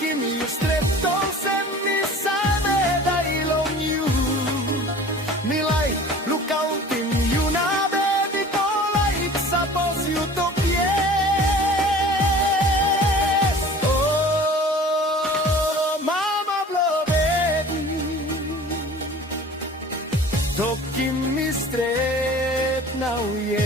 give me a straight, don't send me side I love you. Me like, look out in you now, baby, go like, suppose you to yes. Oh, mama blow, baby, don't give me straight now, yeah.